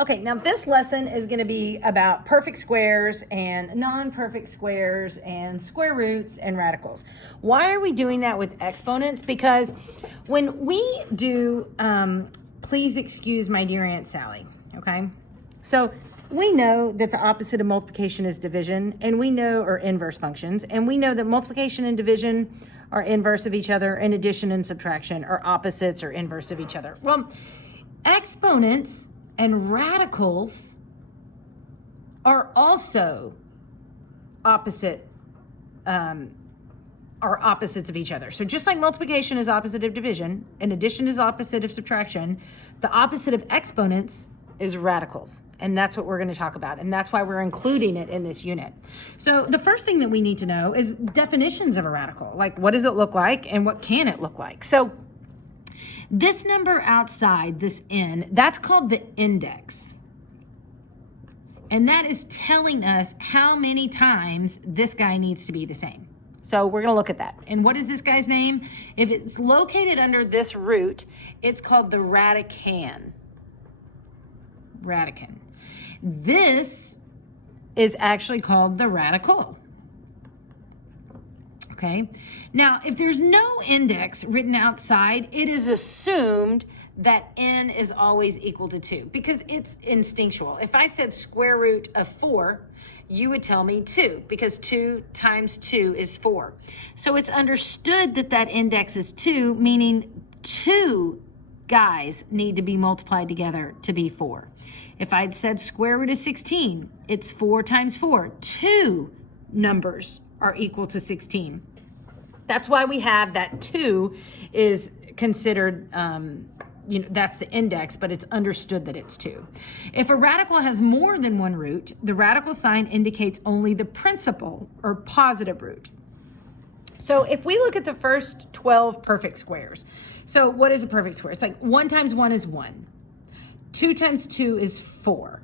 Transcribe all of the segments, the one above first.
Okay, now this lesson is going to be about perfect squares and non-perfect squares and square roots and radicals. Why are we doing that with exponents? Because when we do, please excuse my dear Aunt Sally, okay? So we know that the opposite of multiplication is division, and we know, or inverse functions, and we know that multiplication and division are inverse of each other, and addition and subtraction are opposites or inverse of each other. Well, exponents and radicals are also opposite, are opposites of each other. So just like multiplication is opposite of division and addition is opposite of subtraction, the opposite of exponents is radicals. And that's what we're going to talk about. And that's why we're including it in this unit. So the first thing that we need to know is definitions of a radical. Like, what does it look like and what can it look like? So this number outside, this n, that's called the index. And that is telling us how many times this guy needs to be the same. So we're going to look at that. And what is this guy's name? If it's located under this root, it's called the radicand. Radicand. This is actually called the radical. Okay. Now, if there's no index written outside, it is assumed that n is always equal to 2 because it's instinctual. If I said square root of 4, you would tell me 2 because 2 times 2 is 4. So it's understood that that index is 2, meaning 2 guys need to be multiplied together to be 4. If I'd said square root of 16, it's 4 times 4. 2 numbers are equal to 16. That's why we have that 2 is considered, that's the index, but it's understood that it's 2. If a radical has more than one root, the radical sign indicates only the principal or positive root. So if we look at the first 12 perfect squares, so what is a perfect square? It's like 1 times 1 is 1. 2 times 2 is 4.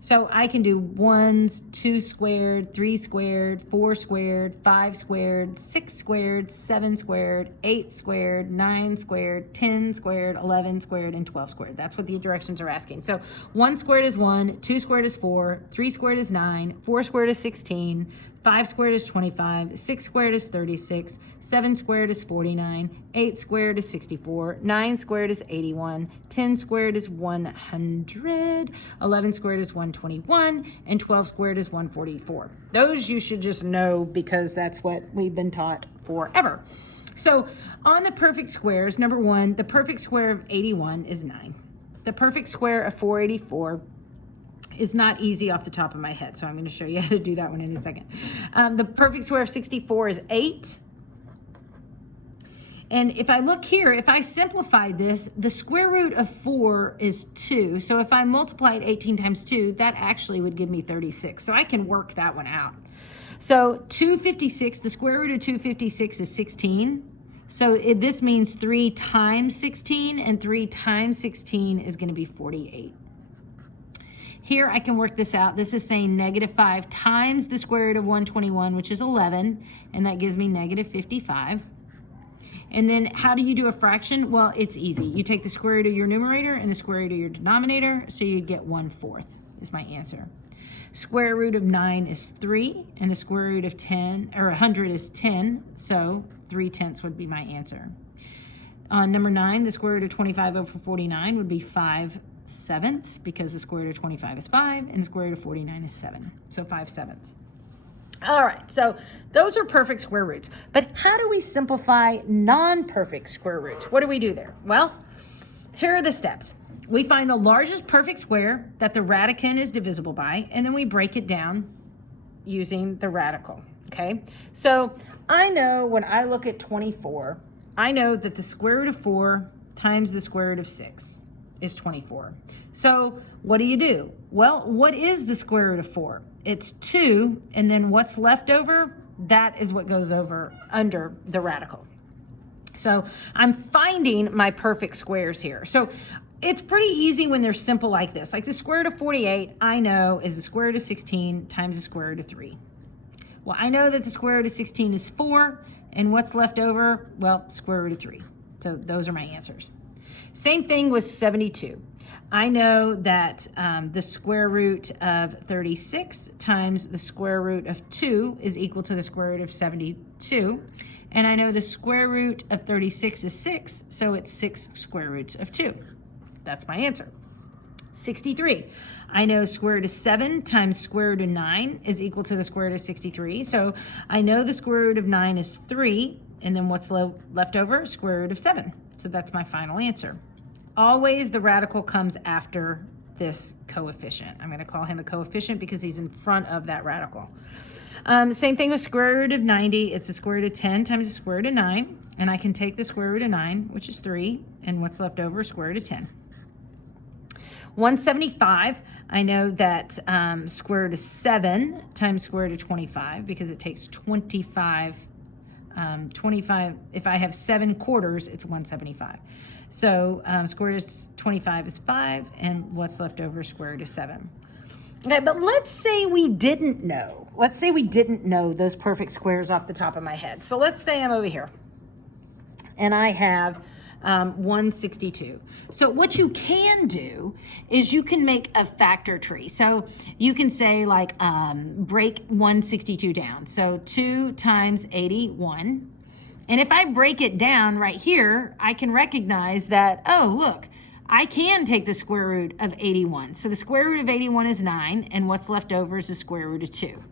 So I can do 1s, 2 squared, 3 squared, 4 squared, 5 squared, 6 squared, 7 squared, 8 squared, 9 squared, 10 squared, 11 squared, and 12 squared. That's what the directions are asking. So 1 squared is 1, 2 squared is 4, 3 squared is 9, 4 squared is 16, 5 squared is 25, 6 squared is 36, 7 squared is 49, 8 squared is 64, 9 squared is 81, 10 squared is 100, 11 squared is 121, and 12 squared is 144. Those you should just know because that's what we've been taught forever. So on the perfect squares, number 1, the perfect square of 81 is 9. The perfect square of 484 is not easy off the top of my head, so I'm going to show you how to do that one in a second. The perfect square of 64 is 8. And if I look here, if I simplify this, the square root of 4 is 2. So if I multiplied 18 times 2, that actually would give me 36. So I can work that one out. So 256, the square root of 256 is 16. So this means 3 times 16, and 3 times 16 is going to be 48. Here I can work this out. This is saying negative 5 times the square root of 121, which is 11, and that gives me negative 55. And then how do you do a fraction? Well, it's easy. You take the square root of your numerator and the square root of your denominator, so you get 1/4 is my answer. Square root of 9 is 3, and the square root of 10, or 100 is 10, so 3/10 would be my answer. On number 9, the square root of 25 over 49 would be 5/7 because the square root of 25 is 5 and the square root of 49 is 7. So 5/7. All right, so those are perfect square roots. But how do we simplify non-perfect square roots? What do we do there? Well, here are the steps. We find the largest perfect square that the radicand is divisible by, and then we break it down using the radical, okay? So I know when I look at 24, I know that the square root of 4 times the square root of 6 is 24. So what do? Well, what is the square root of 4? It's 2, and then what's left over, that is what goes over under the radical. So I'm finding my perfect squares here. So it's pretty easy when they're simple like this. Like the square root of 48, I know is the square root of 16 times the square root of 3. Well, I know that the square root of 16 is 4, and what's left over? Well, square root of 3. So those are my answers. Same thing with 72. I know that the square root of 36 times the square root of 2 is equal to the square root of 72. And I know the square root of 36 is 6, so it's 6 square roots of 2. That's my answer. 63. I know square root of 7 times square root of 9 is equal to the square root of 63. So I know the square root of 9 is 3, and then what's left over? Square root of 7. So that's my final answer. Always the radical comes after this coefficient. I'm going to call him a coefficient because he's in front of that radical. Same thing with square root of 90. It's the square root of 10 times the square root of 9. And I can take the square root of 9, which is 3, and what's left over is square root of 10. 175, I know that square root of 7 times square root of 25, because it takes 25, if I have 7 quarters, it's 175. So square root of 25 is 5, and what's left over is square root of 7. Okay, but let's say we didn't know. Let's say we didn't know those perfect squares off the top of my head. So let's say I'm over here, and I have 162. So what you can do is you can make a factor tree. So you can say like break 162 down. So 2 times 81. And if I break it down right here, I can recognize that, oh, look, I can take the square root of 81. So the square root of 81 is 9, and what's left over is the square root of 2.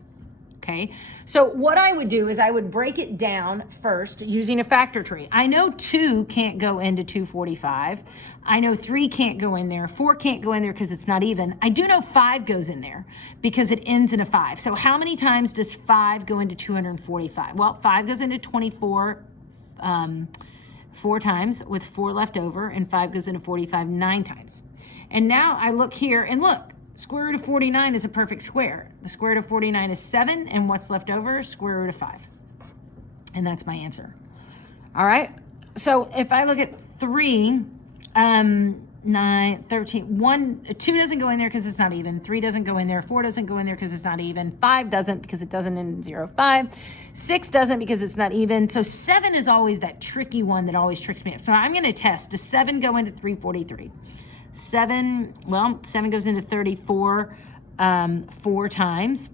Okay, so what I would do is I would break it down first using a factor tree. I know 2 can't go into 245. I know 3 can't go in there. 4 can't go in there because it's not even. I do know 5 goes in there because it ends in a 5. So how many times does 5 go into 245? Well, 5 goes into 24 4 times with 4 left over, and 5 goes into 45 9 times. And now I look here and look. Square root of 49 is a perfect square. The square root of 49 is 7, and what's left over? Square root of 5. And that's my answer. All right. So if I look at 3, 9, 13, 2 doesn't go in there because it's not even. 3 doesn't go in there. 4 doesn't go in there because it's not even. 5 doesn't because it doesn't end in 0, 5. 6 doesn't because it's not even. So 7 is always that tricky one that always tricks me up. So I'm going to test. Does 7 go into 343? 7 goes into 34 4 times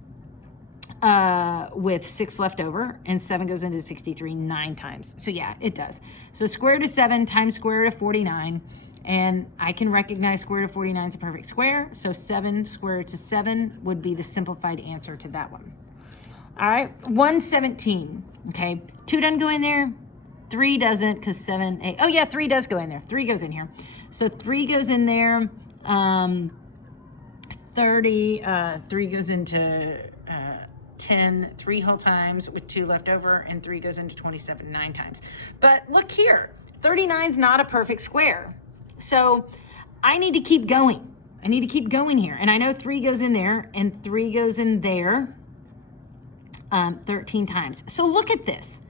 with 6 left over, and 7 goes into 63 9 times. So yeah, it does. So square root of 7 times square root of 49, and I can recognize square root of 49 is a perfect square, so 7 square root of 7 would be the simplified answer to that one. All right, 117, okay, 2 doesn't go in there, 3 doesn't because 7, 8, oh yeah, 3 does go in there, 3 goes in here. So 3 goes in there, 3 goes into 10 3 whole times with 2 left over, and 3 goes into 27 9 times. But look here, 39 is not a perfect square. So I need to keep going. I need to keep going here. And I know 3 goes in there, and 3 goes in there 13 times. So look at this.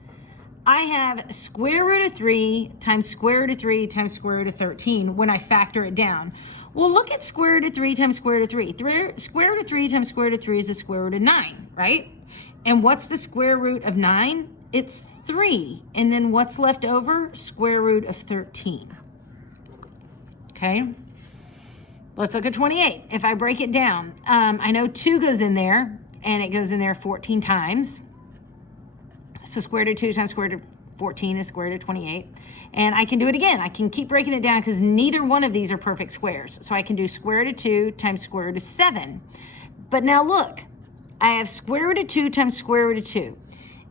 I have square root of 3 times square root of 3 times square root of 13 when I factor it down. Well, look at square root of 3 times square root of 3. Square root of 3 times square root of 3 is the square root of 9, right? And what's the square root of 9? It's 3. And then what's left over? Square root of 13. Okay? Let's look at 28. If I break it down, I know 2 goes in there, and it goes in there 14 times. So square root of 2 times square root of 14 is square root of 28. And I can do it again. I can keep breaking it down because neither one of these are perfect squares. So I can do square root of 2 times square root of 7. But now look, I have square root of 2 times square root of 2.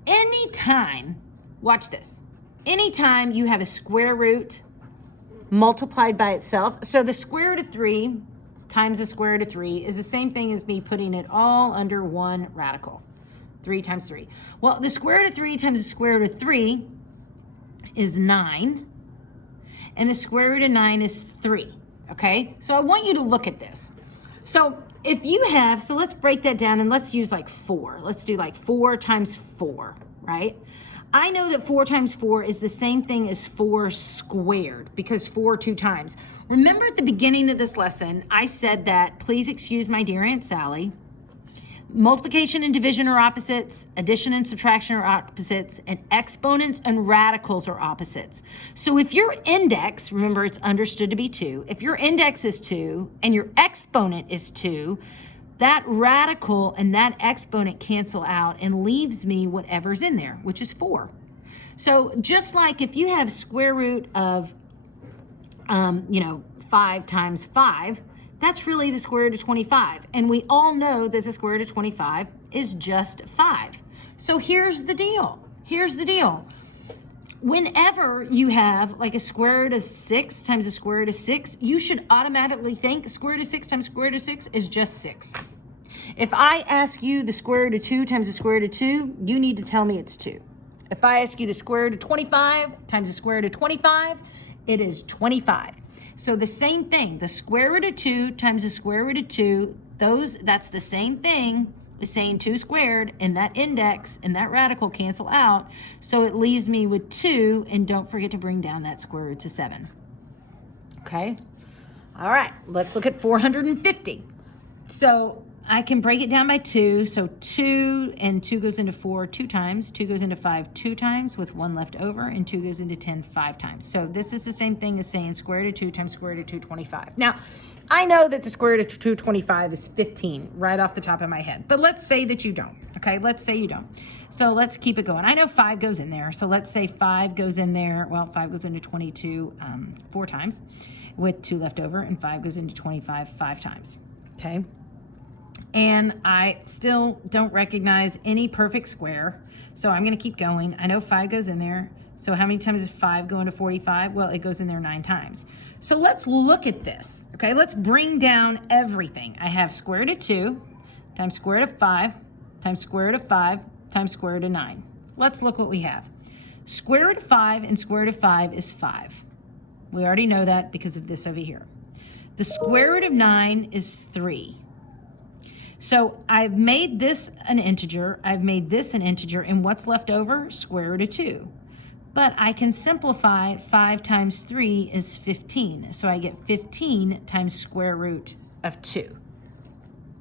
Anytime, watch this, anytime you have a square root multiplied by itself, so the square root of 3 times the square root of 3 is the same thing as me putting it all under one radical. 3 times 3. Well, the square root of 3 times the square root of 3 is 9. And the square root of 9 is 3. Okay? So I want you to look at this. So if you have, so let's break that down and let's use like 4. Let's do like 4 times 4, right? I know that 4 times 4 is the same thing as 4 squared because 4 2 times. Remember at the beginning of this lesson, I said that, please excuse my dear Aunt Sally, Multiplication and division are opposites, addition and subtraction are opposites, and exponents and radicals are opposites. So if your index, remember it's understood to be 2, if your index is 2 and your exponent is 2, that radical and that exponent cancel out and leaves me whatever's in there, which is 4. So just like if you have square root of, 5 times 5, that's really the square root of 25. And we all know that the square root of 25 is just 5. So here's the deal. Whenever you have like a square root of 6 times the square root of 6, you should automatically think square root of 6 times square root of 6 is just 6. If I ask you the square root of 2 times the square root of 2, you need to tell me it's 2. If I ask you the square root of 25 times the square root of 25, it is 25. So the same thing, the square root of 2 times the square root of 2, that's the same thing as saying 2 squared, and that index and that radical cancel out. So it leaves me with 2, and don't forget to bring down that square root to 7. Okay? All right, let's look at 450. So I can break it down by 2. So 2 and 2 goes into 4 2 times. 2 goes into 5 2 times with 1 left over. And 2 goes into 10 5 times. So this is the same thing as saying square root of 2 times square root of 225. Now, I know that the square root of 225 is 15 right off the top of my head. But let's say that you don't. Okay, let's say you don't. So let's keep it going. I know 5 goes in there. So let's say 5 goes in there. Well, 5 goes into 22 4 times with 2 left over. And 5 goes into 25 5 times. Okay. And I still don't recognize any perfect square. So I'm going to keep going. I know 5 goes in there. So how many times does 5 go into 45? Well, it goes in there 9 times. So let's look at this. Okay, let's bring down everything. I have square root of 2 times square root of 5 times square root of 5 times square root of 9. Let's look what we have. Square root of 5 and square root of 5 is 5. We already know that because of this over here. The square root of 9 is 3. So I've made this an integer, I've made this an integer, and what's left over? Square root of 2. But I can simplify 5 times 3 is 15. So I get 15 times square root of 2.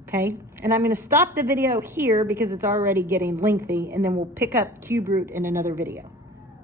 Okay, and I'm going to stop the video here because it's already getting lengthy, and then we'll pick up cube root in another video.